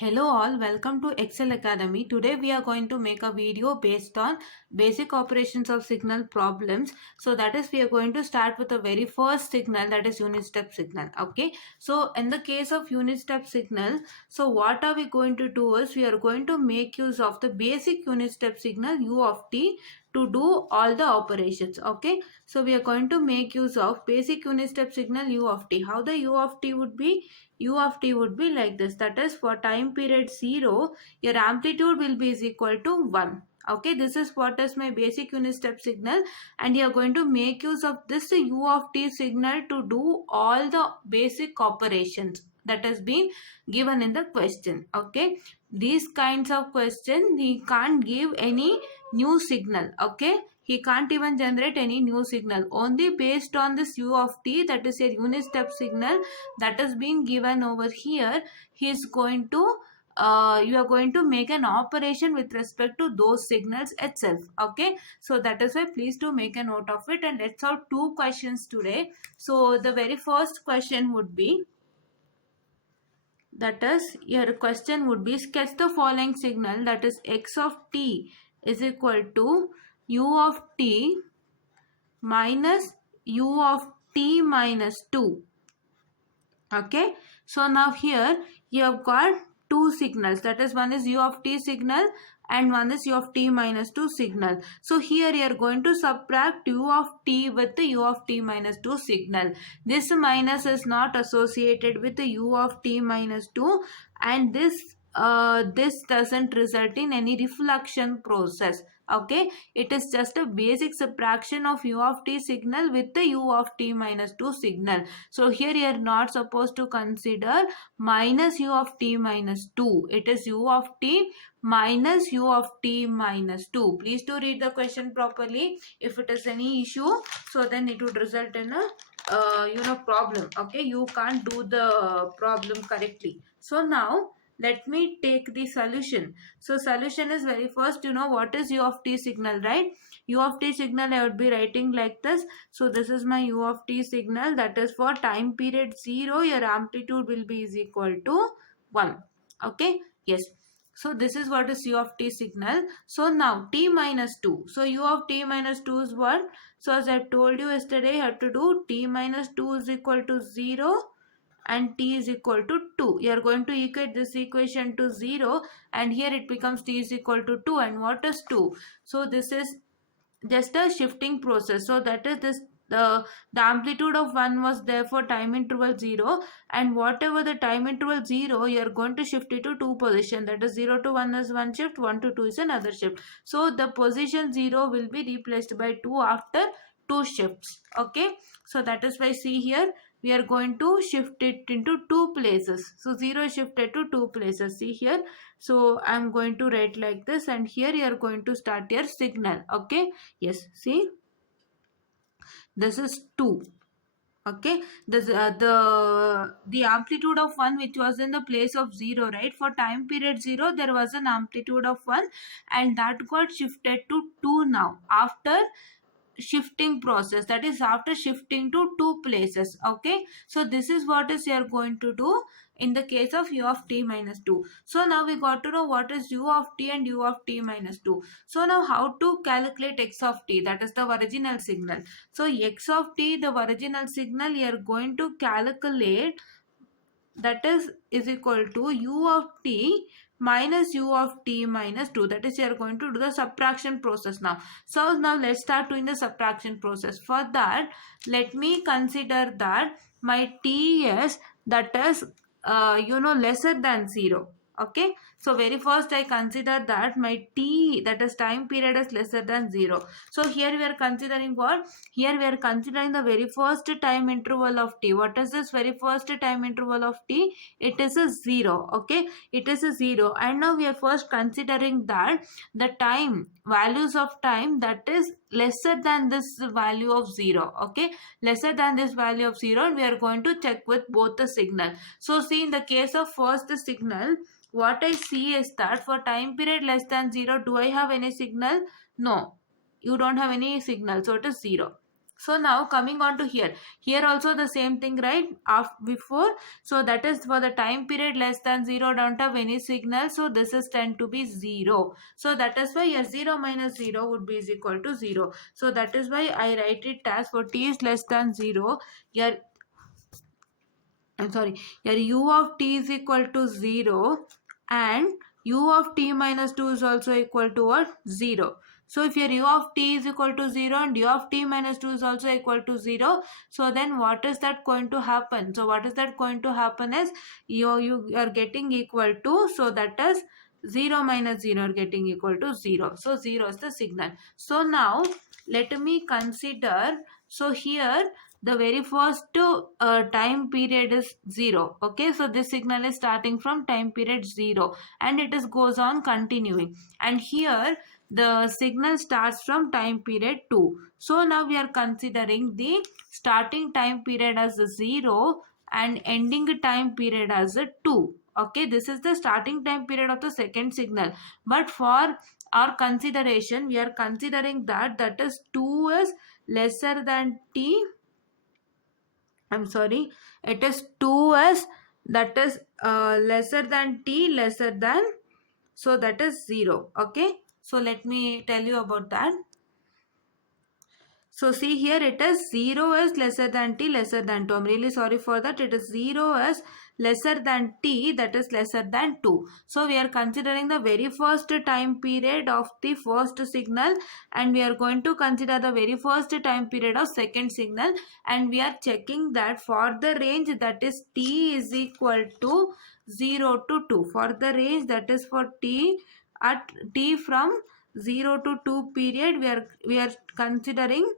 Hello all, welcome to Excel Academy. Today we are going to make a video based on basic operations of signal problems. So that is, we are going to start with the very first signal, that is unit step signal. Okay, so in the case of unit step signal, so what are we going to do is we are going to make use of the basic unit step signal u of t to do all the operations. Okay, so we are going to make use of basic unit step signal u of t. How the u of t would be? U of t would be like this, that is, for time period 0 your amplitude will be is equal to 1. Okay, this is what is my basic unit step signal, and you are going to make use of this u of t signal to do all the basic operations that has been given in the question. Okay, these kinds of question we can't give any new signal. Okay, he can't even generate any new signal. Only based on this u of t, that is a unit step signal that is being given over here, he is going to you are going to make an operation with respect to those signals itself. Okay, so that is why please do make a note of it, and let's solve two questions today. So the very first question would be, that is, your question would be, sketch the following signal, that is x of t is equal to u of t minus u of t minus 2. Okay, so now here you have got two signals, that is, one is u of t signal and one is u of t minus 2 signal. So here you are going to subtract u of t with the u of t minus 2 signal. This minus is not associated with the u of t minus 2, and this doesn't result in any reflection process. Okay, it is just a basic subtraction of u of t signal with the u of t minus 2 signal. So here you are not supposed to consider minus u of t minus 2. It is u of t minus u of t minus 2. Please do read the question properly. If it is any issue, so then it would result in a problem. Okay, you can't do the problem correctly. So now let me take the solution. So solution is, very first, what is u of t signal, right? U of t signal I would be writing like this. So this is my u of t signal, that is for time period 0 your amplitude will be is equal to 1. Okay, yes. So this is what is u of t signal. So now t minus 2. So u of t minus 2 is what? So as I told you yesterday, I have to do t minus 2 is equal to 0 and t is equal to 2. You are going to equate this equation to 0, and here it becomes t is equal to 2. And what is 2? So this is just a shifting process. So that is this, the amplitude of 1 was there for time interval 0, and whatever the time interval 0, you are going to shift it to 2 position, that is 0 to 1 is one shift, 1 to 2 is another shift. So the position 0 will be replaced by 2 after 2 shifts. Okay, so that is why, see here, we are going to shift it into 2 places. So 0 is shifted to 2 places. See here. So I am going to write like this, and here you are going to start your signal. Okay. Yes. See. This is 2. Okay. This the amplitude of 1 which was in the place of 0, right? For time period 0 there was an amplitude of 1, and that got shifted to 2 now after shifting process, that is after shifting to 2 places. Okay, so this is what is you are going to do in the case of u of t minus 2. So now we got to know what is u of t and u of t minus 2. So now how to calculate x of t, that is the original signal. So x of t, the original signal, you are going to calculate, that is equal to u of t minus u of t minus 2. That is, you are going to do the subtraction process now. So now let's start doing the subtraction process. For that, let me consider that my t is, that is lesser than 0. Okay, so very first I consider that my t, that is time period, is lesser than 0. So here we are considering what? Here we are considering the very first time interval of t. What is this very first time interval of t? It is a 0. Okay, it is a 0. And now we are first considering that the time, values of time, that is lesser than this value of 0. Okay, lesser than this value of 0, and we are going to check with both the signal. So see, in the case of first the signal, what I see is that for time period less than 0, do I have any signal? No, you don't have any signal, so it is 0. So now coming on to here also the same thing, right? Before, so that is for the time period less than 0, don't have any signal, so this is tend to be 0. So that is why your 0 minus 0 would be is equal to 0. So that is why I write it as for t is less than 0, your your u of t is equal to 0 and u of t minus 2 is also equal to what? 0. So if your u of t is equal to 0 and u of t minus 2 is also equal to 0, so then what is that going to happen? So what is that going to happen is you are getting equal to, so that is 0 minus 0 are getting equal to 0. So 0 is the signal. So now let me consider, so here the very first time period is 0. Okay, so this signal is starting from time period 0 and it is goes on continuing, and here the signal starts from time period 2. So now we are considering the starting time period as 0 and ending time period as 2. Okay, this is the starting time period of the second signal, but for our consideration we are considering that is 2 is lesser than t, I'm sorry, it is 2s, that is lesser than t lesser than, so that is 0. Okay, so let me tell you about that. So see here it is 0 is lesser than t lesser than 2. I'm really sorry for that. It is 0 is lesser than t, that is lesser than 2. So we are considering the very first time period of the first signal and we are going to consider the very first time period of second signal, and we are checking that for the range that is t is equal to 0 to 2. For the range that is for t at t from 0 to 2 period, we are considering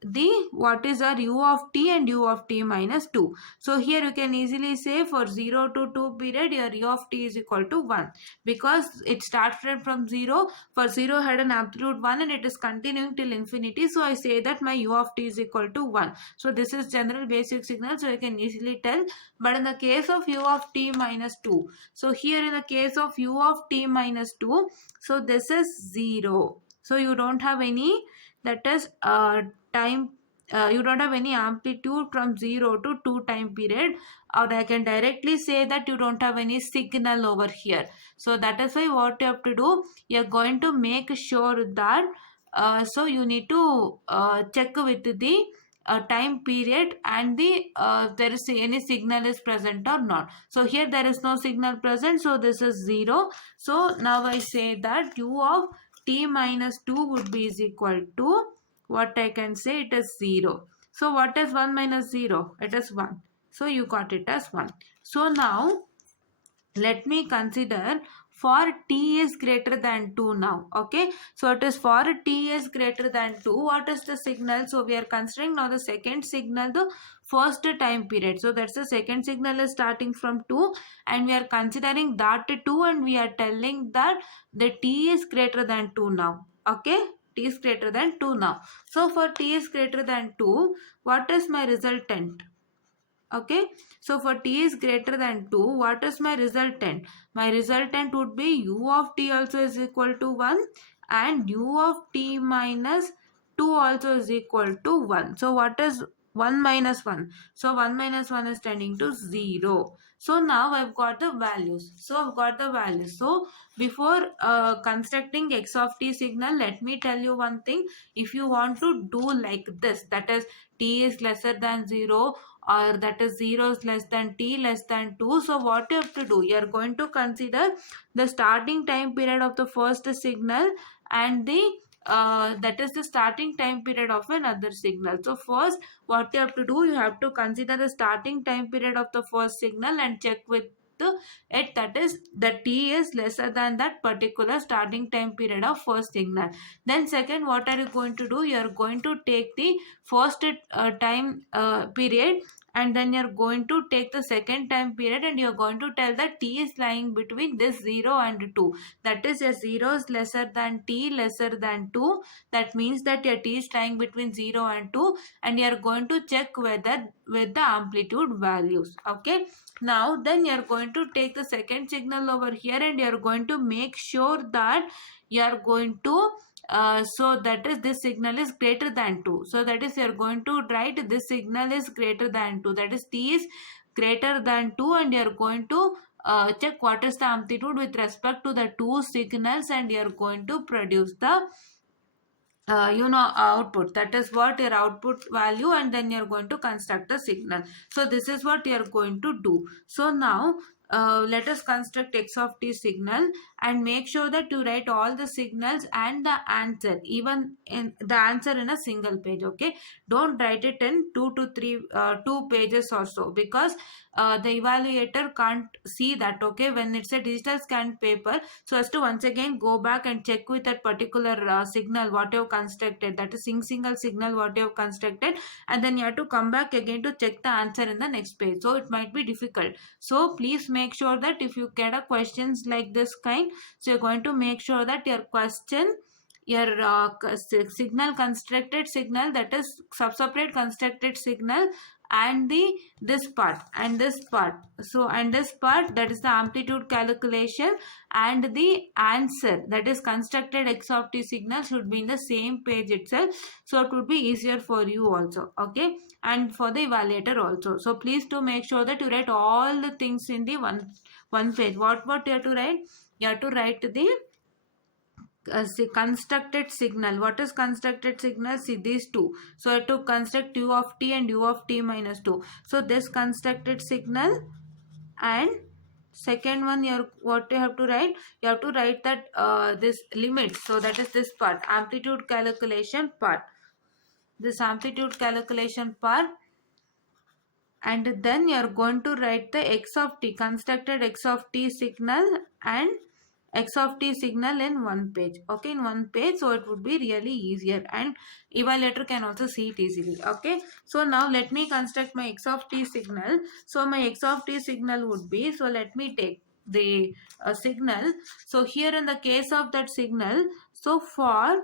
the what is our u of t and u of t minus 2. So here you can easily say for 0 to 2 period your u of t is equal to 1, because it started from 0. For 0 had an absolute 1 and it is continuing till infinity, so I say that my u of t is equal to 1. So this is general basic signal, so you can easily tell. But in the case of u of t minus 2, so here in the case of u of t minus 2, so this is 0. So you don't have any, that is time, you don't have any amplitude from 0 to 2 time period, or I can directly say that you don't have any signal over here. So that is why what you have to do, you are going to make sure that so you need to check with the time period and the there is any signal is present or not. So here there is no signal present, so this is 0. So now I say that u of t minus 2 would be is equal to, what I can say, it is 0. So what is 1 minus 0? It is 1. So you got it as 1. So now let me consider for t is greater than 2 now. Okay, so it is for t is greater than 2. What is the signal? So we are considering now the second signal, the first time period. So that's the second signal is starting from 2 and we are considering that 2 and we are telling that the t is greater than 2 now. Okay, t is greater than 2 now. So for t is greater than 2, what is my resultant? Okay, so for t is greater than 2, what is my resultant? My resultant would be u of t also is equal to 1 and u of t minus 2 also is equal to 1. So what is 1 minus 1? So 1 minus 1 is tending to 0. So now I've got the values. So before constructing x of t signal, let me tell you one thing. If you want to do like this, that is t is lesser than 0, or that is 0 is less than t less than 2. So what you have to do, you are going to consider the starting time period of the first signal and the that is the starting time period of another signal. So first what you have to do, you have to consider the starting time period of the first signal and check with it, that is the t is lesser than that particular starting time period of first signal. Then second, what are you going to do, you are going to take the first time period and then you're going to take the second time period and you're going to tell that t is lying between this 0 and 2. That is your 0 is lesser than t lesser than 2. That means that your t is lying between 0 and 2 and you're going to check whether with the amplitude values. Okay, now then you're going to take the second signal over here and you're going to make sure that you're going to so that is this signal is greater than 2. So that is you are going to write this signal is greater than 2, that is t is greater than 2, and you are going to check what is the amplitude with respect to the two signals, and you are going to produce the output, that is what your output value, and then you're going to construct the signal. So this is what you're going to do. So now let us construct x of t signal, and make sure that you write all the signals and the answer, even in the answer in a single page. Okay, don't write it in 2 to 3 2 pages or so, because the evaluator can't see that. Okay, when it's a digital scanned paper, so as to once again go back and check with that particular signal what you have constructed, that is single signal what you have constructed, and then you have to come back again to check the answer in the next page. So it might be difficult. So please make sure that if you get a questions like this kind, so you're going to make sure that your question, your signal constructed signal, that is separate constructed signal, and the this part and this part, so and this part, that is the amplitude calculation, and the answer, that is constructed x of t signal, should be in the same page itself. So it would be easier for you also. Okay, and for the evaluator also. So please to make sure that you write all the things in the one page. What you have to write? You have to write the constructed signal. What is constructed signal? See these two. So I have to construct u of t and u of t minus 2. So this constructed signal, and second one, what you have to write? You have to write that this limit. So that is this part, amplitude calculation part. This amplitude calculation part, and then you are going to write the x of t, constructed x of t signal, and x of t signal in one page. Okay, in one page, so it would be really easier, and evaluator can also see it easily. Okay, so now let me construct my x of t signal. So my x of t signal would be, so let me take the signal. So here in the case of that signal, so for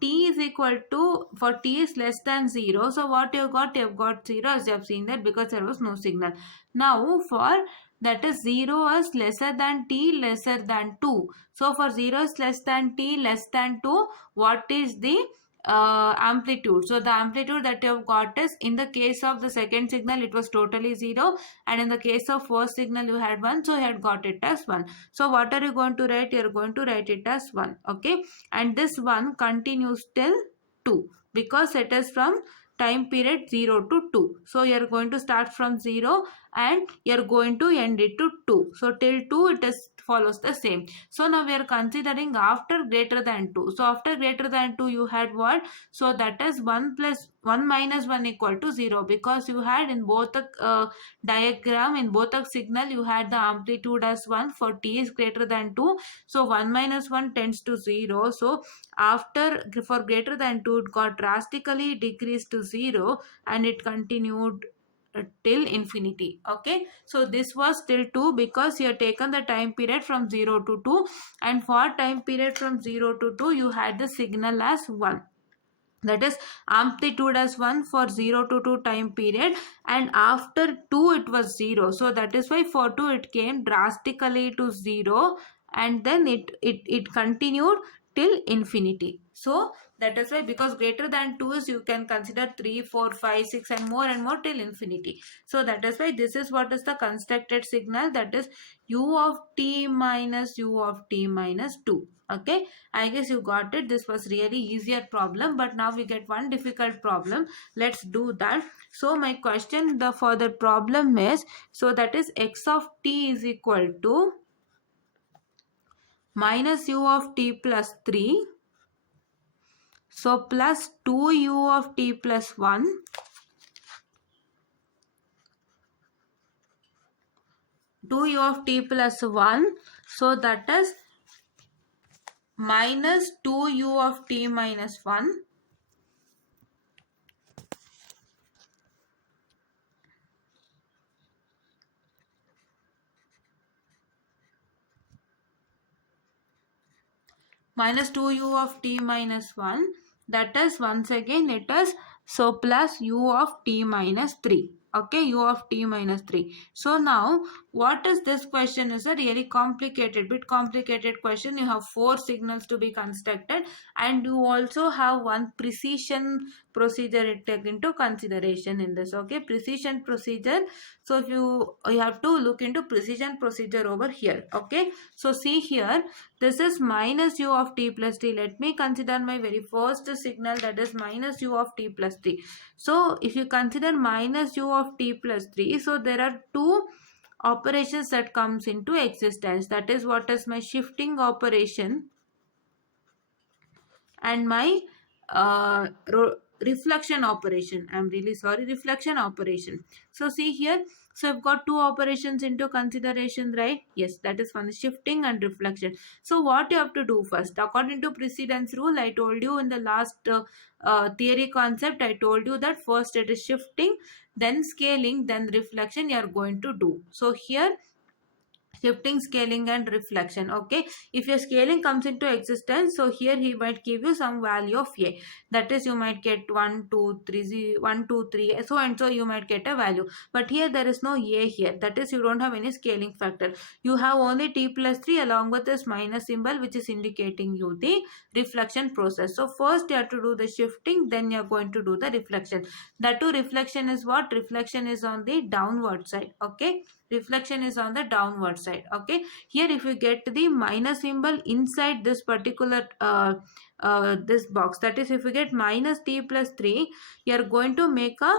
t is equal to, for t is less than 0, so what you have got 0, as you have seen that, because there was no signal. Now for that is 0 is lesser than t lesser than 2. So for 0 is less than t less than 2, what is the amplitude? So the amplitude that you have got is, in the case of the second signal it was totally 0, and in the case of first signal you had 1, so you had got it as 1. So what are you going to write? You are going to write it as 1. Okay, and this 1 continues till 2, because it is from time period 0 to 2. So you are going to start from 0 and you are going to end it to 2. So till 2 it is follows the same. So now we are considering after greater than 2. So after greater than 2 you had what? So that is 1 plus 1 minus 1 equal to 0, because you had in both the diagram, in both the signal, you had the amplitude as 1 for t is greater than 2. So 1 minus 1 tends to 0. So after, for greater than 2, it got drastically decreased to 0, and it continued till infinity. Okay, so this was till 2, because you have taken the time period from 0 to 2, and for time period from 0 to 2 you had the signal as 1, that is amplitude as 1 for 0 to 2 time period, and after 2 it was 0. So that is why for 2 it came drastically to 0, and then it continued till infinity. So that is why, because greater than 2 is, you can consider 3, 4, 5, 6 and more till infinity. So that is why this is what is the constructed signal, that is u of t minus u of t minus 2. Okay, I guess you got it. This was really easier problem, but now we get one difficult problem. Let's do that. So my question for the problem is, so that is x of t is equal to minus u of t plus 3. So plus 2u of t plus 1. 2u of t plus 1. So that is minus 2u of t minus 1. Minus 2u of t minus 1. That is, once again it is, so plus u of t minus 3. Okay, u of t minus 3. So now what is this question is a really bit complicated question. You have 4 signals to be constructed, and you also have one precision procedure taken into consideration in this. Okay, precision procedure. So if you have to look into precision procedure over here. Okay, so see here, this is minus u of t plus t. Let me consider my very first signal, that is minus u of t plus t. So if you consider minus u of t plus 3, so there are two operations that comes into existence. That is what is my shifting operation and my uh, reflection operation. I'm really sorry, reflection operation. So see here, so I've got two operations into consideration, right? Yes, that is one, shifting and reflection. So what you have to do first, according to precedence rule, I told you in the last theory concept, I told you that first it is shifting, then scaling, then reflection you are going to do. So here, shifting, scaling and reflection. Okay, if your scaling comes into existence, so here he might give you some value of a, that is you might get 1 2 3 1 2 3 so and so, you might get a value. But here there is no a here, that is you don't have any scaling factor. You have only t plus 3 along with this minus symbol, which is indicating you the reflection process. So first you have to do the shifting, then you are going to do the reflection. That too, reflection is what? Reflection is on the downward side. Okay, reflection is on the downward side. Okay, here if you get the minus symbol inside this particular this box, that is if you get minus t plus 3, you are going to make a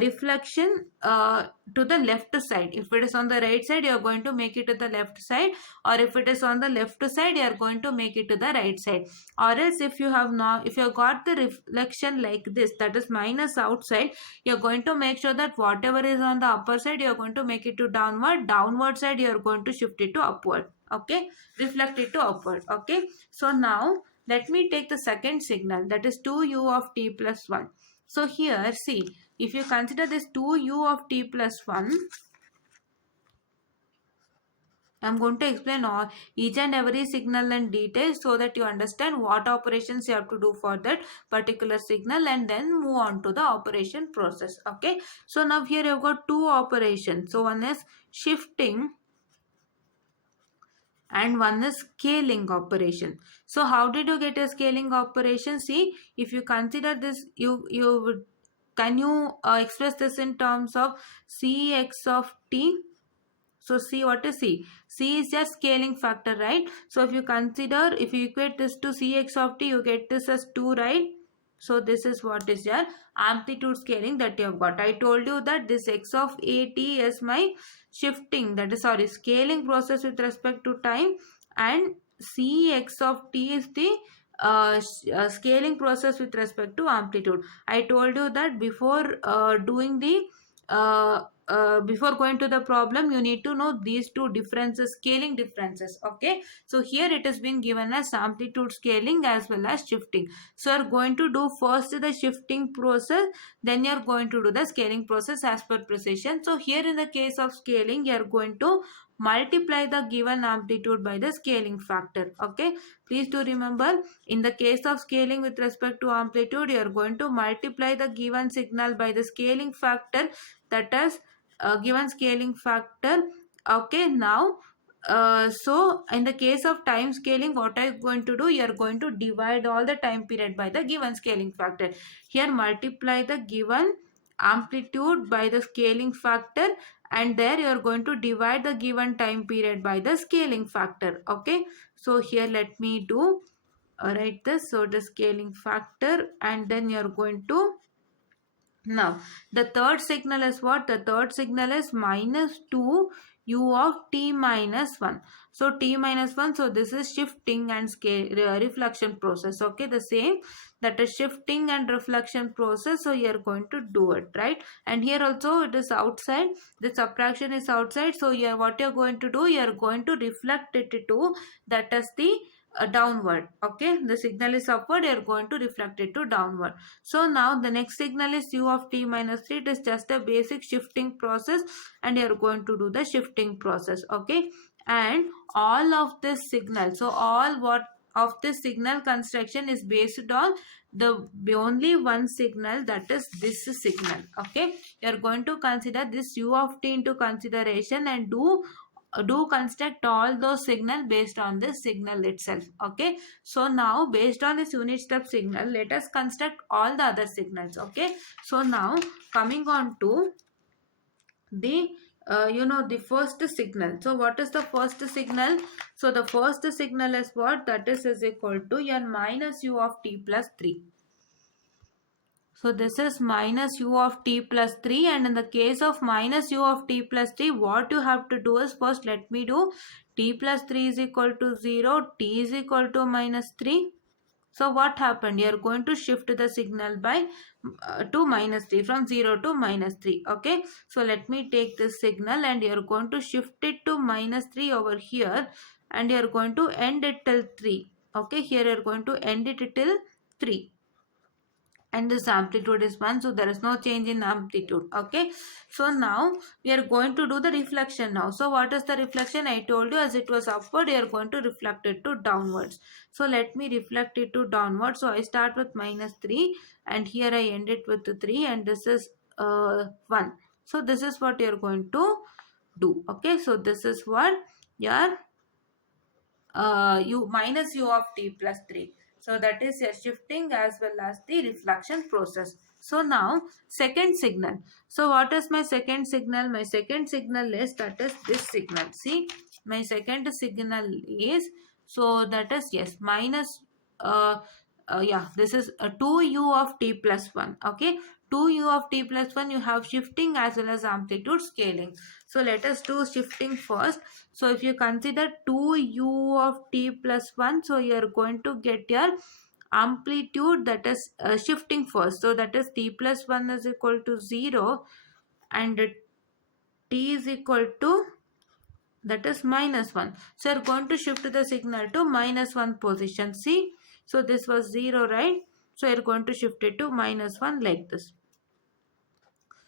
reflection to the left side. If it is on the right side, you are going to make it to the left side, or if it is on the left side, you are going to make it to the right side. Or else if you have not, if you have got the reflection like this, that is minus outside, you are going to make sure that whatever is on the upper side, you are going to make it to downward side you are going to shift it to upward. Okay, reflect it to upward. Okay, so now let me take the second signal, that is 2u of t plus 1. So here see, if you consider this 2u of t plus 1, I'm going to explain all each and every signal in detail so that you understand what operations you have to do for that particular signal, and then move on to the operation process. Okay, so now here you've got two operations. So one is shifting and one is scaling operation. So how did you get a scaling operation? See, if you consider this, you would, can you express this in terms of cx of t? So C, what is C? C is just scaling factor, right? So if you consider, if you equate this to Cx of t, you get this as 2, right? So this is what is your amplitude scaling that you have got. I told you that this x of at is my shifting, that is sorry, scaling process with respect to time, and Cx of t is the scaling process with respect to amplitude. I told you that before doing the before going to the problem, you need to know these two differences, scaling differences. Okay, so here it has been given as amplitude scaling as well as shifting. So you're going to do first the shifting process, then you're going to do the scaling process as per precision. So here in the case of scaling, you're going to multiply the given amplitude by the scaling factor. Okay, please do remember, in the case of scaling with respect to amplitude, you are going to multiply the given signal by the scaling factor, that is given scaling factor. Okay, now so in the case of time scaling, what are you going to do? You are going to divide all the time period by the given scaling factor. Here multiply the given amplitude by the scaling factor, and there you are going to divide the given time period by the scaling factor. Okay, so here let me do write this. So the scaling factor, and then you are going to, now the third signal is what? The third signal is minus 2 u of t minus 1. So t minus 1, so this is shifting and scale reflection process. Okay, the same, that is shifting and reflection process. So you are going to do it, right? And here also it is outside, the subtraction is outside. So here what you are going to do, you are going to reflect it to, that is the downward. Okay, the signal is upward, you are going to reflect it to downward. So now the next signal is u of t minus 3. It is just a basic shifting process, and you are going to do the shifting process. Okay, and all of this signal, so all what of this signal construction is based on the only one signal, that is this signal. Okay, you are going to consider this u of t into consideration and do do construct all those signal based on this signal itself. Okay, so now based on this unit step signal, let us construct all the other signals. Okay, so now coming on to the the first signal. So what is the first signal? So the first signal is what? That is equal to n minus u of t plus 3. So this is minus u of t plus 3, and in the case of minus u of t plus 3, what you have to do is, first let me do t plus 3 is equal to 0, t is equal to minus 3. So what happened? You are going to shift the signal by to minus 3, from 0 to minus 3. Okay. So let me take this signal and you are going to shift it to minus 3 over here, and you are going to end it till 3. Okay. Here you are going to end it till 3. And this amplitude is 1, so there is no change in amplitude. Okay, so now we are going to do the reflection now. So what is the reflection? I told you, as it was upward, you are going to reflect it to downwards. So let me reflect it to downwards. So I start with minus 3 and here I end it with 3, and this is 1. So this is what you are going to do. Okay, so this is what your u minus u of t plus 3. So that is a shifting as well as the reflection process. So now second signal. So what is my second signal? My second signal is, that is this signal. See, my second signal is, so that is, yes, minus yeah, this is 2u of t plus 1. Okay, 2u of t plus 1, you have shifting as well as amplitude scaling. So let us do shifting first. So if you consider 2u of t plus 1, so you are going to get your amplitude, that is shifting first. So that is t plus 1 is equal to 0 and t is equal to, that is minus 1. So you are going to shift the signal to minus 1 position. See, so this was 0, right? So you are going to shift it to minus 1 like this.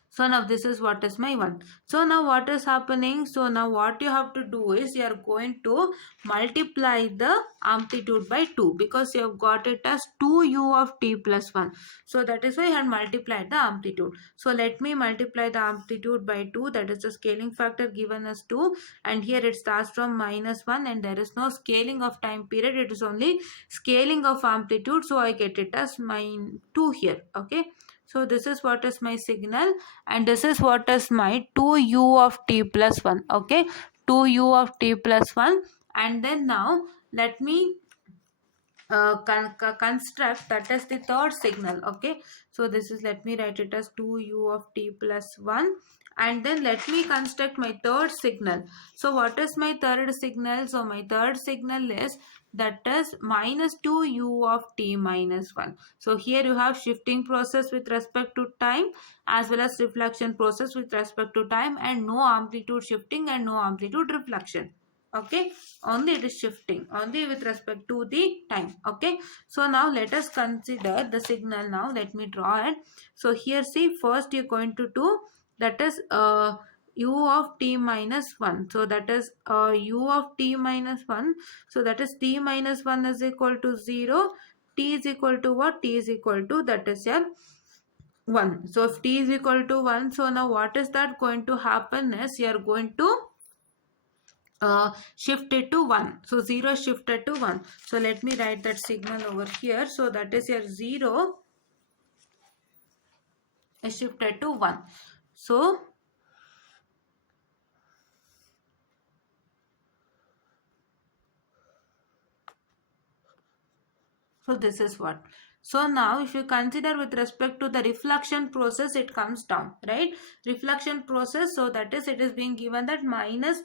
So now this is what is my 1. So now what is happening? So now what you have to do is, you are going to multiply the amplitude by 2, because you have got it as 2u of t plus 1. So that is why I have multiplied the amplitude. So let me multiply the amplitude by 2, that is the scaling factor given as 2, and here it starts from minus 1 and there is no scaling of time period, it is only scaling of amplitude. So I get it as my 2 here. Okay. So this is what is my signal, and this is what is my 2u of t plus 1. Okay, 2u of t plus 1. And then now let me construct, that is the third signal. Okay, so this is, let me write it as 2u of t plus 1, and then let me construct my third signal. So what is my third signal? So my third signal is, that is minus 2u of t minus 1. So here you have shifting process with respect to time as well as reflection process with respect to time, and no amplitude shifting and no amplitude reflection. Okay, only it is shifting only with respect to the time. Okay, so now let us consider the signal. Now let me draw it. So here, see, first you're going to do, that is u of t minus 1. So that is u of t minus 1. So that is t minus 1 is equal to 0. T is equal to what? T is equal to, that is your 1. So if t is equal to 1, so now what is that going to happen is, you are going to shift it to 1. So 0 shifted to 1. So let me write that signal over here. So that is your 0 is shifted to 1. So this is what. So now if you consider with respect to the reflection process, it comes down, right? Reflection process, so that is, it is being given that minus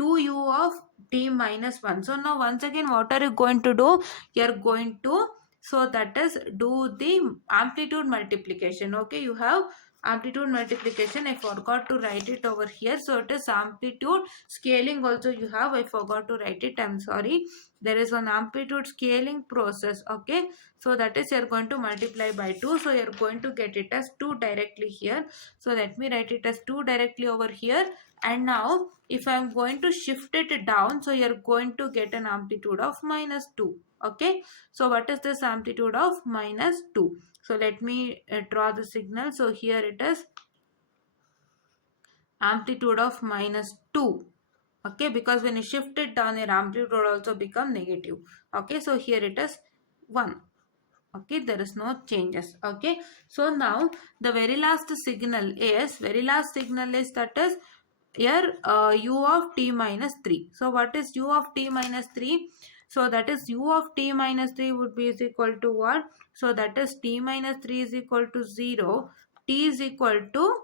2u of t minus 1. So now once again, what are you going to do? You are going to, so that is, do the amplitude multiplication. Okay, you have amplitude multiplication. I forgot to write it over here. So it is amplitude scaling also you have. I forgot to write it. I'm sorry. There is an amplitude scaling process. Okay, so that is, you're going to multiply by 2. So you're going to get it as 2 directly here. So let me write it as 2 directly over here. And now if I'm going to shift it down, so you're going to get an amplitude of minus 2. Okay, so what is this amplitude of minus 2? So let me draw the signal. So here it is amplitude of minus 2. Okay, because when you shift it down, your amplitude will also become negative. Okay, so here it is 1. Okay, there is no changes. Okay, so now the very last signal is that is here u of t minus 3. So what is u of t minus 3? So that is u of t minus 3 would be is equal to what? So that is t minus 3 is equal to 0, t is equal to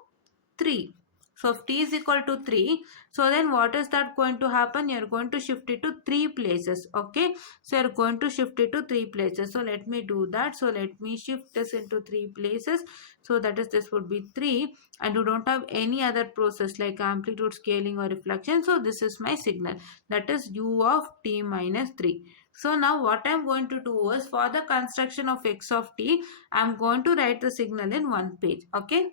3. So if t is equal to 3, so then what is that going to happen? You are going to shift it to 3 places. Okay, so you are going to shift it to 3 places. So let me do that. So let me shift this into 3 places. So that is, this would be 3, and you don't have any other process like amplitude scaling or reflection. So this is my signal, that is u of t minus 3. So now what I am going to do is, for the construction of x of t, I am going to write the signal in one page. Okay.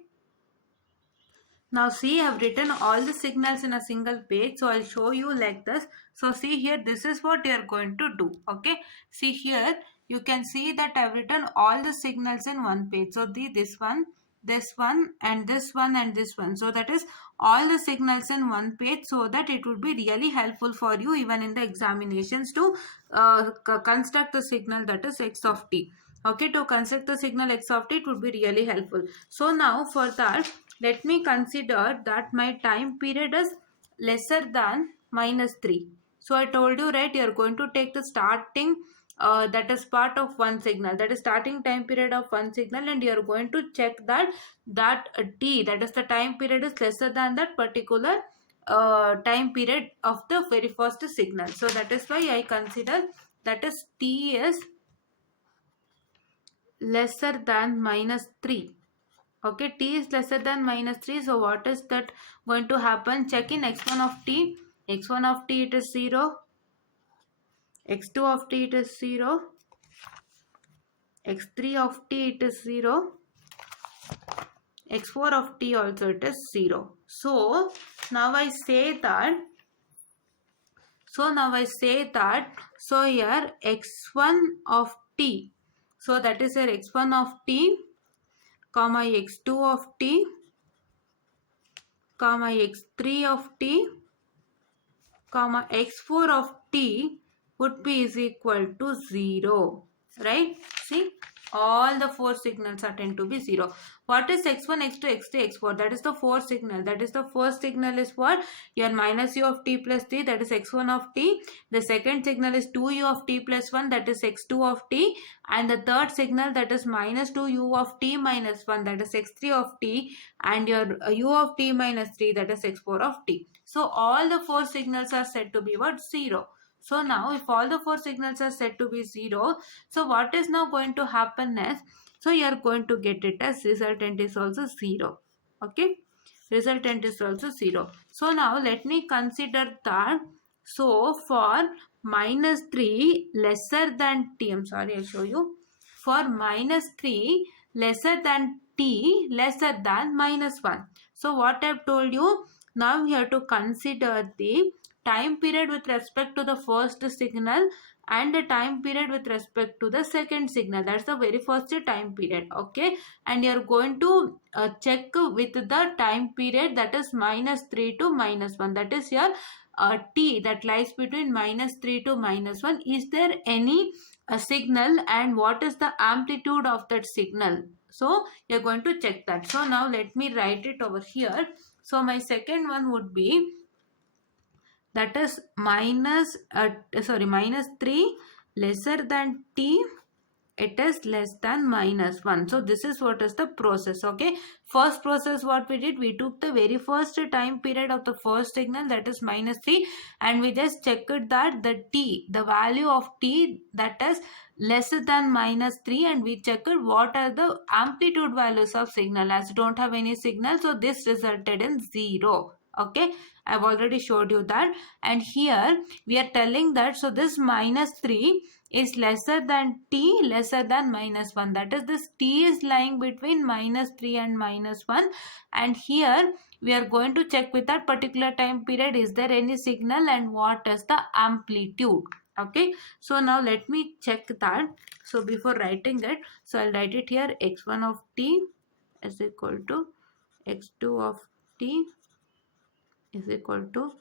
Now see, I have written all the signals in a single page. So I'll show you like this. So see here, this is what you are going to do. Okay. See here, you can see that I have written all the signals in one page. So this one, and this one, and this one. So that is all the signals in one page, so that it would be really helpful for you even in the examinations to construct the signal, that is x of t. Okay, to construct the signal x of t, it would be really helpful. So now for that, let me consider that my time period is lesser than minus 3. So I told you, right, you are going to take the starting that is part of one signal, that is starting time period of one signal, and you are going to check that t, that is the time period, is lesser than that particular time period of the very first signal. So that is why I consider that is t is lesser than minus 3. Okay, t is lesser than minus 3. So what is that going to happen? Check in x1 of t. x1 of t, it is 0. x2 of t, it is 0. x3 of t, it is 0. x4 of t also, it is 0. So now I say that, so here x1 of t, so that is here x1 of t, comma x2 of t, comma x3 of t, comma x4 of t would be is equal to 0. Right? See, all the 4 signals are tend to be 0. What is x1, x2, x3, x4? That is the 4 signal. That is the first signal is what? Your minus u of t plus 3, that is x1 of t. The second signal is 2u of t plus 1, that is x2 of t. And the third signal, that is minus 2u of t minus 1, that is x3 of t. And your u of t minus 3, that is x4 of t. So all the 4 signals are said to be what? 0. So now if all the 4 signals are said to be 0, so what is now going to happen is, so you are going to get it as resultant is also 0. Okay, resultant is also 0. So now let me consider that. So for minus 3 lesser than t, I'm sorry, I'll show you. For minus 3 lesser than t lesser than minus 1. So what I've told you, now we have to consider the time period with respect to the first signal and the time period with respect to the second signal. That's the very first time period. Okay, and you're going to check with the time period, that is minus 3 to minus 1. That is your t that lies between minus 3 to minus 1. Is there any signal, and what is the amplitude of that signal? So you're going to check that. So now let me write it over here. So my second one would be, that is minus 3 lesser than t, it is less than minus 1. So this is what is the process. Okay, first process what we did, we took the very first time period of the first signal, that is minus 3, and we just checked that the value of t, that is lesser than minus 3, and we checked what are the amplitude values of signal. As you don't have any signal, so this resulted in 0. Okay, I've already showed you that. And here we are telling that, so this minus 3 is lesser than t lesser than minus 1. That is, this t is lying between minus 3 and minus 1. And here we are going to check with that particular time period, is there any signal and what is the amplitude. Okay, so now let me check that. So before writing it, so I'll write it here, x1 of t is equal to x2 of t is equal to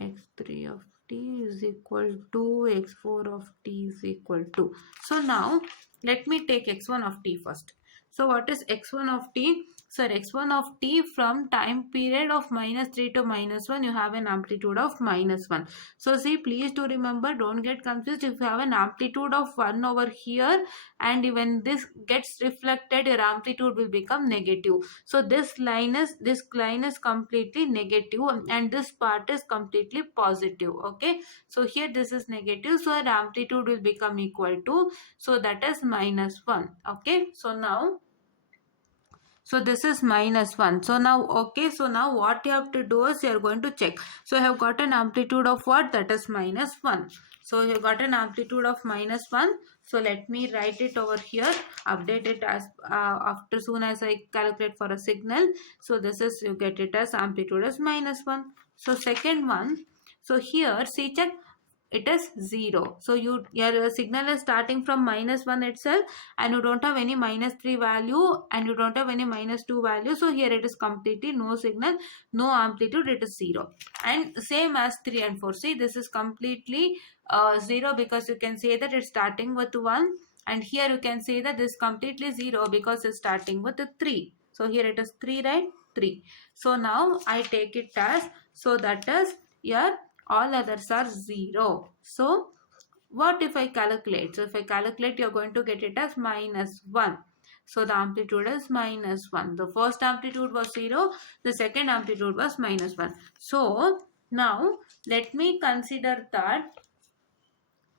x3 of t is equal to x4 of t is equal to. So now let me take x1 of t first. So what is x1 of t? So x1 of t, from time period of -3 to -1, you have an amplitude of -1. So see, please do remember, don't get confused. If you have an amplitude of 1 over here, and when this gets reflected, your amplitude will become negative. So this line is completely negative, and this part is completely positive. Okay, so here this is negative, so our amplitude will become equal to, so that is -1. Okay, so now, so this is -1. So now, okay, so now what you have to do is you are going to check. So you have got an amplitude of what? That is -1. So you have got an amplitude of -1. So let me write it over here, update it as after soon as I calculate for a signal. So this is, you get it as amplitude as -1. So second one, so here see, check, it is 0. So your signal is starting from -1 itself, and you don't have any -3 value, and you don't have any -2 value. So here it is completely no signal, no amplitude, it is 0. And same as 3 and 4. See, this is completely 0, because you can say that it's starting with 1, and here you can say that this is completely 0 because it's starting with 3. So here it is 3, right? 3. So now I take it as, so that is your all others are 0. So what if I calculate? So if I calculate, you're going to get it as -1. So the amplitude is -1. The first amplitude was 0. The second amplitude was -1. So now let me consider that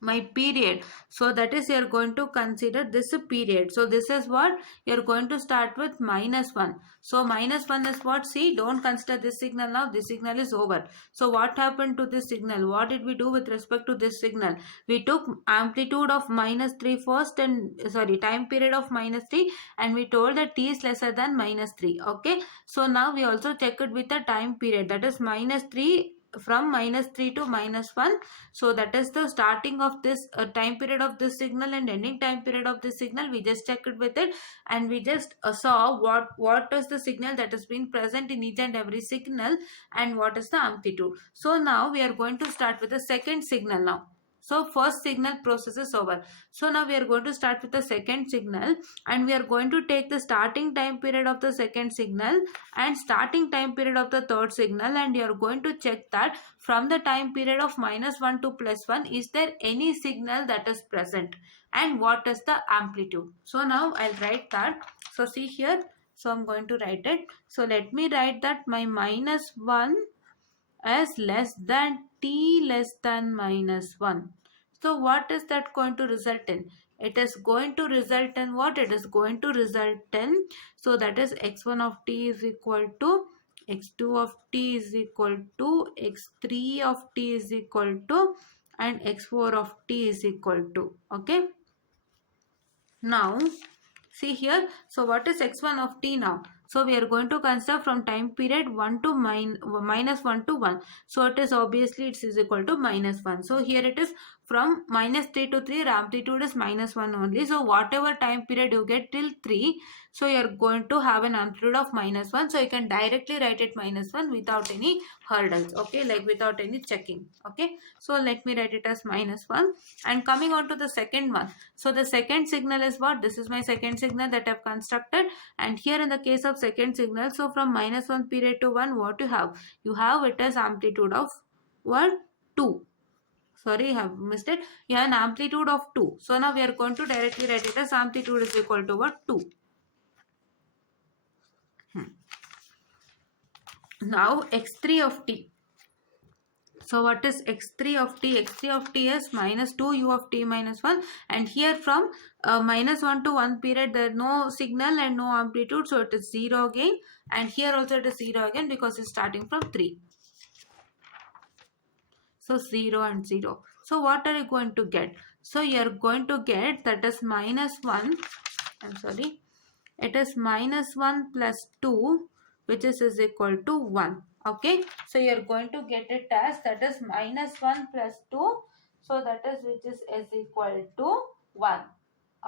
my period. So that is, you're going to consider this a period. So this is what you're going to start with, -1. So -1 is what? See, don't consider this signal now. This signal is over. So what happened to this signal? What did we do with respect to this signal? We took amplitude of -3 first, and sorry, time period of -3, and we told that t is lesser than -3. Okay, so now we also check it with the time period, that is -3, from -3 to -1. So that is the starting of this time period of this signal and ending time period of this signal. We just checked it with it, and we just saw what is the signal that has been present in each and every signal, and what is the amplitude. So now we are going to start with the second signal now. So first signal process is over. So now we are going to start with the second signal, and we are going to take the starting time period of the second signal and starting time period of the third signal, and you are going to check that from the time period of -1 to +1, is there any signal that is present, and what is the amplitude. So now I'll write that. So see here, so I'm going to write it. So let me write that my -1 is less than t less than -1. So what is that going to result in? It is going to result in what? It is going to result in, so that is x1 of t is equal to x2 of t is equal to x3 of t is equal to, and x4 of t is equal to. Okay. Now see here, so what is x1 of t now? So we are going to consider from time period 1 to -1 to 1. So it is obviously it is equal to -1. So here it is from -3 to 3, amplitude is -1 only. So whatever time period you get till 3, so you are going to have an amplitude of -1. So you can directly write it -1 without any hurdles. Okay, like without any checking. Okay, so let me write it as -1. And coming on to the second one. So the second signal is what? This is my second signal that I've constructed, and here in the case of second signal, so from -1 period to 1, what you have? You have it as amplitude of 1, 2. Sorry, I have missed it. You have an amplitude of 2. So now we are going to directly write it as amplitude is equal to what? 2. Now x3 of t. So what is x3 of t? x3 of t is -2 u of t minus 1, and here from -1 to 1 period there is no signal and no amplitude, so it is 0 again, and here also it is 0 again because it's starting from 3. So 0 and 0. So what are you going to get? So you are going to get, that is -1, I'm sorry, it is -1 plus 2, which is equal to 1. Okay, so you are going to get it as, that is -1 plus 2, so that is which is equal to 1.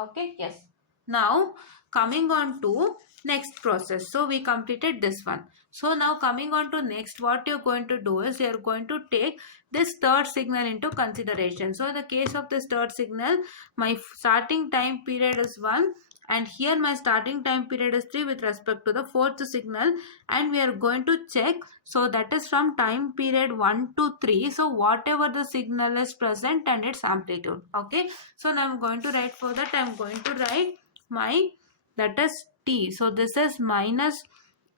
Okay, yes. Now coming on to next process. So we completed this one. So now coming on to next, what you're going to do is you're going to take this third signal into consideration. So in the case of this third signal, my starting time period is 1 and here my starting time period is 3 with respect to the fourth signal, and we are going to check. So that is from time period 1 to 3. So whatever the signal is present and its amplitude. Okay. So now I'm going to write for that. I'm going to write my, that is t. So this is minus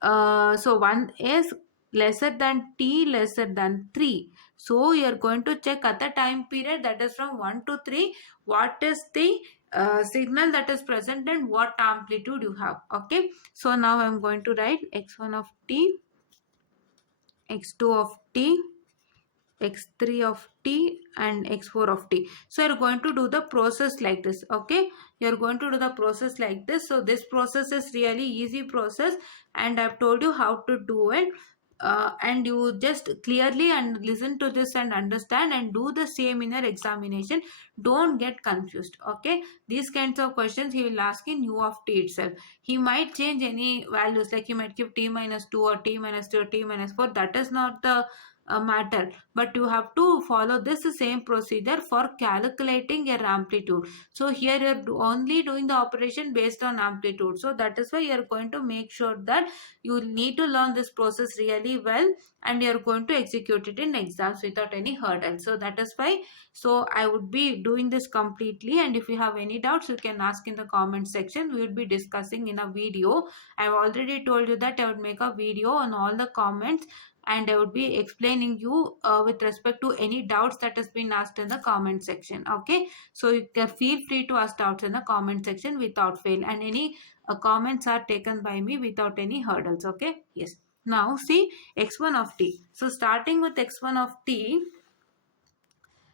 so 1 is lesser than t lesser than 3. So you are going to check at the time period that is from 1 to 3 what is the signal that is present and what amplitude you have. Okay. So now I am going to write x1 of t, x2 of t, x3 of t and x4 of t. So you're going to do the process like this. Okay, you're going to do the process like this. So this process is really easy process and I've told you how to do it. And you just clearly and listen to this and understand and do the same in your examination. Don't get confused. Okay, these kinds of questions he will ask in u of t itself. He might change any values, like he might give t minus 2 or t minus 3 or t minus 4. That is not the matter, but you have to follow this same procedure for calculating your amplitude. So here you're only doing the operation based on amplitude. So that is why you're going to make sure that you need to learn this process really well and you're going to execute it in exams without any hurdle. So that is why, so I would be doing this completely, and if you have any doubts you can ask in the comment section. We will be discussing in a video. I've already told you that I would make a video on all the comments and I would be explaining you with respect to any doubts that has been asked in the comment section. Okay, so you can feel free to ask doubts in the comment section without fail, and any comments are taken by me without any hurdles. Okay, yes. Now see x1 of t. So starting with x1 of t,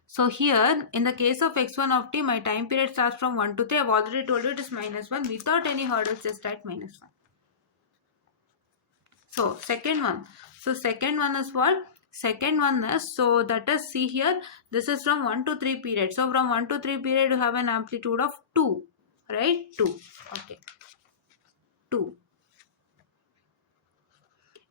so here in the case of x1 of t, my time period starts from 1 to 3. I've already told you it is minus 1. Without any hurdles, just write minus 1. So second one. So second one is what? Second one is, so that is, see here, this is from 1 to 3 period. So from 1 to 3 period you have an amplitude of 2, right? 2. Okay. 2.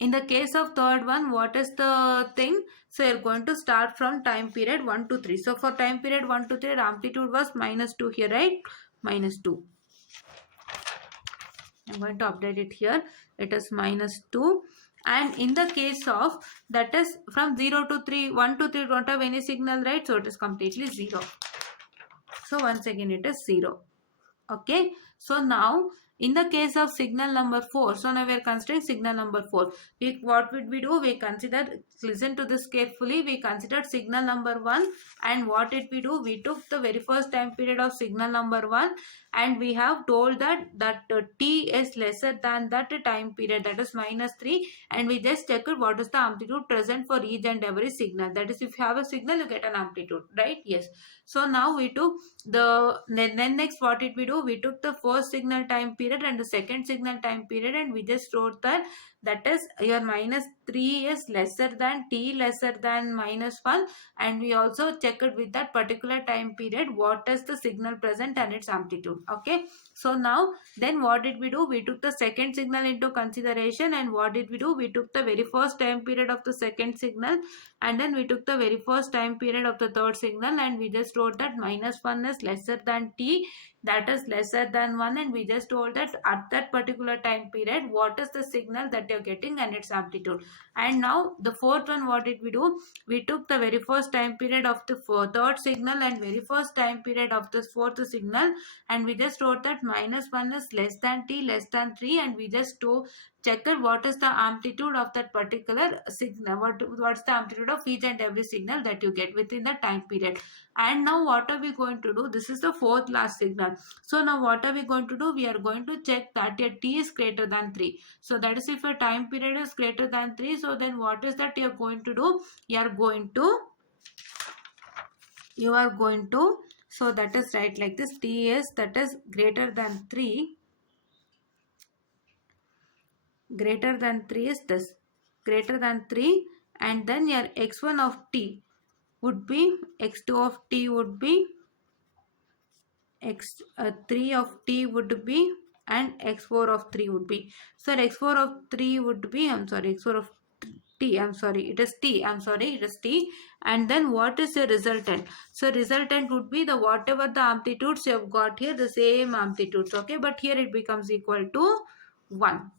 In the case of third one, what is the thing? So you're going to start from time period 1 to 3. So for time period 1 to 3, amplitude was minus 2 here, right? Minus 2. I'm going to update it here. It is minus 2. And in the case of, that is from 0 to 3, 1 to 3 don't have any signal, right? So it is completely 0. So once again it is 0. Okay. So now in the case of signal number 4, so now we are considering signal number 4. What would we do? We consider, listen to this carefully, we considered signal number 1, and what did we do? We took the very first time period of signal number 1 and we have told that t is lesser than that time period, that is minus 3, and we just checked what is the amplitude present for each and every signal. That is, if you have a signal you get an amplitude, right? Yes. So now we took the, then next what did we do? We took the first signal time period and the second signal time period and we just wrote that is your minus 3 is lesser than t lesser than minus 1, and we also checked with that particular time period what is the signal present and its amplitude. Okay, so now then what did we do? We took the second signal into consideration, and what did we do? We took the very first time period of the second signal and then we took the very first time period of the third signal and we just wrote that minus 1 is lesser than t, that is lesser than 1, and we just told that at that particular time period what is the signal that you're getting and its amplitude. And now the fourth one, what did we do? We took the very first time period of the third signal and very first time period of this fourth signal and we just wrote that minus 1 is less than t less than 3, and we just check what is the amplitude of that particular signal, what's the amplitude of each and every signal that you get within the time period. And now what are we going to do? This is the fourth last signal. So now what are we going to do? We are going to check that your t is greater than 3. So that is, if your time period is greater than 3, so then what is that you are going to do? You are going to, so that is right like this, t is, that is greater than 3. Greater than 3 is this, greater than 3, and then your x1 of t would be, x2 of t would be, x3 of t would be, and x4 of 3 would be. So x4 of 3 would be, I'm sorry, x4 of t, I'm sorry, it is t, I'm sorry, it is t. And then what is the resultant? So resultant would be the whatever the amplitudes you have got here, the same amplitudes, okay, but here it becomes equal to 1.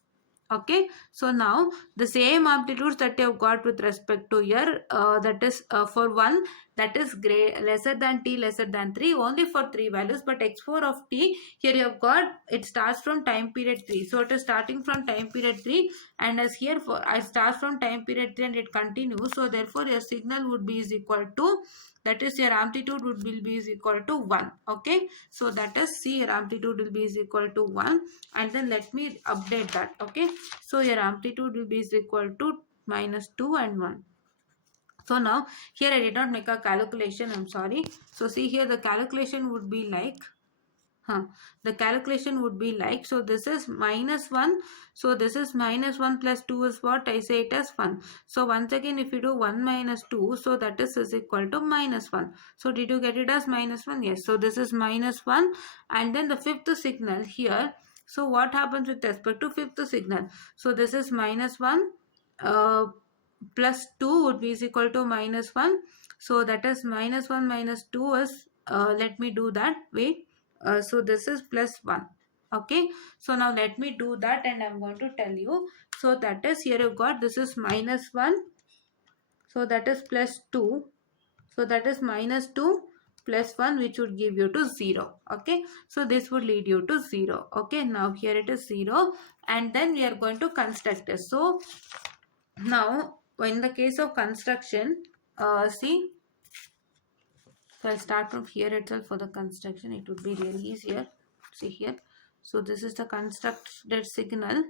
Okay, so now the same amplitudes that you have got with respect to your that is for 1, that is lesser than t lesser than 3, only for 3 values. But x4 of t, here you have got, it starts from time period 3, so it is starting from time period 3, and as here for I start from time period 3 and it continues, so therefore your signal would be is equal to, that is your amplitude would be is equal to 1. Okay, so that is, see, your amplitude will be is equal to 1, and then let me update that. Okay, so your amplitude will be is equal to -2 and 1. So now here I did not make a calculation, I'm sorry. So see here the calculation would be like, the calculation would be like, so this is -1, so this is -1 plus 2 is what I say it as 1. So once again if you do 1 minus 2, so that is equal to -1. So did you get it as -1? Yes, so this is -1, and then the fifth signal here. So what happens with respect to fifth signal? So this is -1 plus 2 would be is equal to -1. So that is -1 minus 2 is, let me do that, wait. So this is +1. Okay, so now let me do that and I'm going to tell you. So that is, here you've got, this is -1, so that is +2, so that is -2 plus 1, which would give you to 0. Okay, so this would lead you to 0. Okay, now here it is 0, and then we are going to construct this. So now in the case of construction, see, so I'll start from here itself for the construction. It would be really easier. See here. So this is the constructed signal.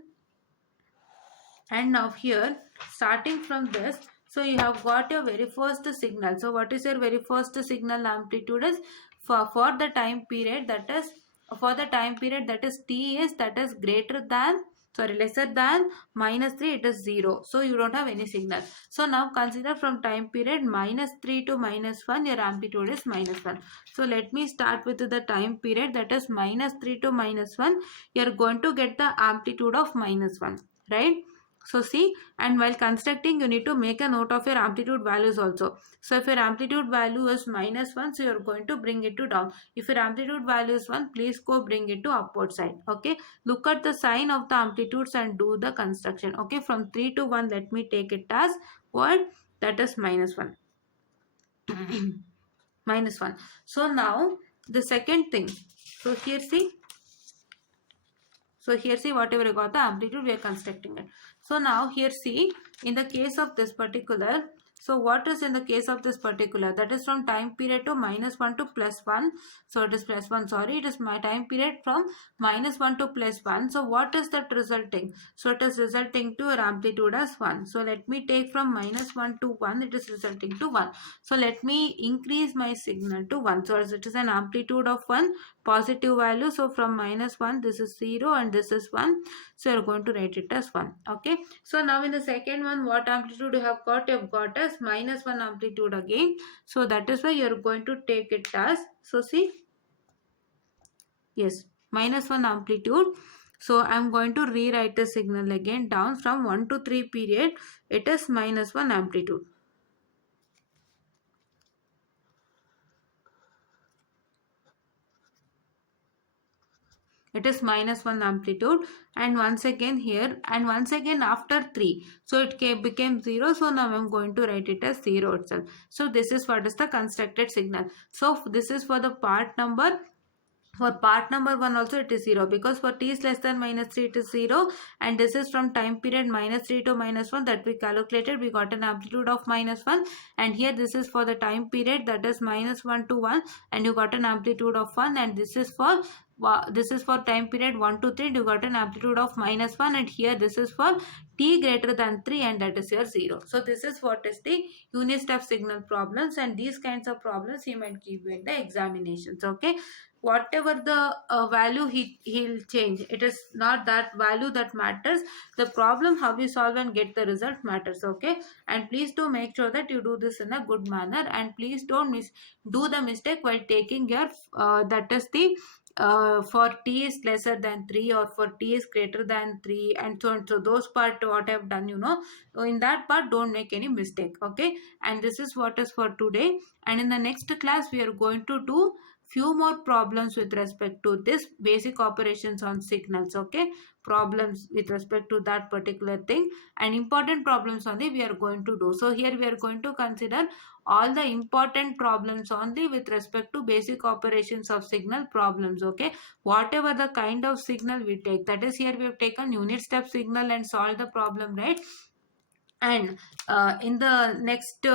And now here, starting from this, so you have got your very first signal. So what is your very first signal amplitude is for the time period, that is for the time period that is t is, that is greater than, sorry, lesser than -3, it is 0. So you don't have any signal. So now consider from time period -3 to -1, your amplitude is -1. So let me start with the time period that is -3 to -1. You are going to get the amplitude of -1, right? So see, and while constructing you need to make a note of your amplitude values also. So if your amplitude value is -1, so you are going to bring it to down. If your amplitude value is 1, please go bring it to upward side. Okay, look at the sign of the amplitudes and do the construction. Okay, from 3 to 1, let me take it as what? That is -1. -1. So now the second thing. So here see. So here see, whatever you got the amplitude, we are constructing it. So now here see, in the case of this particular, so what is in the case of this particular, that is from time period to -1 to +1. So it is +1, sorry, it is my time period from -1 to +1. So what is that resulting? So it is resulting to your amplitude as 1. So let me take from -1 to 1, it is resulting to 1. So let me increase my signal to 1. So as it is an amplitude of 1, positive value, so from -1 this is 0 and this is 1, so you're going to write it as 1. Okay, so now in the second one, what amplitude you have got? You have got as -1 amplitude again, so that is why you're going to take it as, so see, yes, -1 amplitude. So I'm going to rewrite the signal again down from 1 to 3 period, it is -1 amplitude. It is -1 amplitude, and once again here, and once again after 3, so it became 0. So now I'm going to write it as 0 itself. So this is what is the constructed signal. So this is for the part number. For part number 1 also it is 0, because for t is less than -3 it is 0, and this is from time period -3 to -1 that we calculated. We got an amplitude of -1, and here this is for the time period that is -1 to 1, and you got an amplitude of 1, and this is for this is for time period 1 to 3, you got an amplitude of -1, and here this is for t greater than 3, and that is your 0. So this is what is the unit step signal problems, and these kinds of problems he might give you in the examinations. Okay, whatever the value he'll change, it is not that value that matters. The problem how we solve and get the result matters. Okay, and please do make sure that you do this in a good manner, and please don't do the mistake while taking your that is the for t is lesser than 3 or for t is greater than 3, and so on. So those part what I've done, in that part don't make any mistake. Okay, and this is what is for today, and in the next class we are going to do few more problems with respect to this basic operations on signals. Okay, problems with respect to that particular thing, and important problems only we are going to do. So here we are going to consider all the important problems only with respect to basic operations of signal problems. Okay, whatever the kind of signal we take, that is here we have taken unit step signal and solved the problem, right? And in the next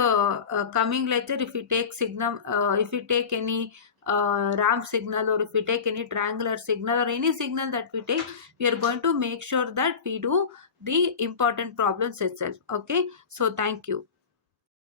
coming lecture, if we take signal, if we take any ramp signal, or if we take any triangular signal, or any signal that we take, we are going to make sure that we do the important problems itself. Okay, so thank you.